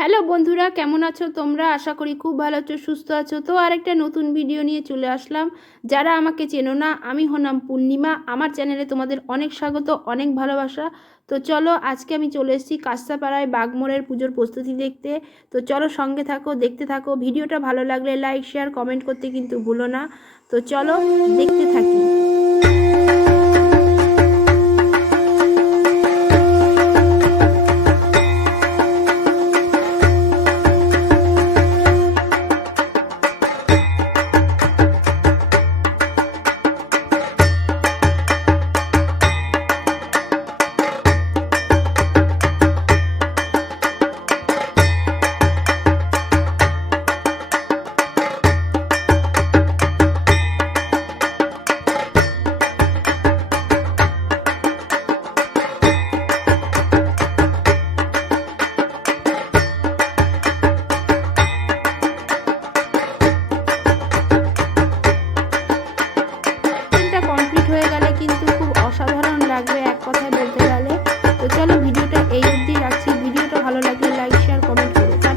Hello বন্ধুরা, কেমন আছো তোমরা? আশা করি খুব ভালো আছো, সুস্থ আছো। তো আরেকটা নতুন ভিডিও নিয়ে চলে আসলাম। যারা আমাকে চেনো না, আমি হলাম পূর্ণিমা। আমার চ্যানেলে তোমাদের অনেক স্বাগত, অনেক ভালোবাসা। তো চলো, আজকে আমি চলে এসেছি কাস্তাপাড়ায় বাগমোড়ের পুজোর প্রস্তুতি দেখতে। তো চলো, সঙ্গে থাকো, দেখতে থাকো। ভিডিওটা ভালো লাগলে লাইক, শেয়ার, কমেন্ট করতে কিন্তু ভুলো না। তো চলো, দেখতে থাকি। crear.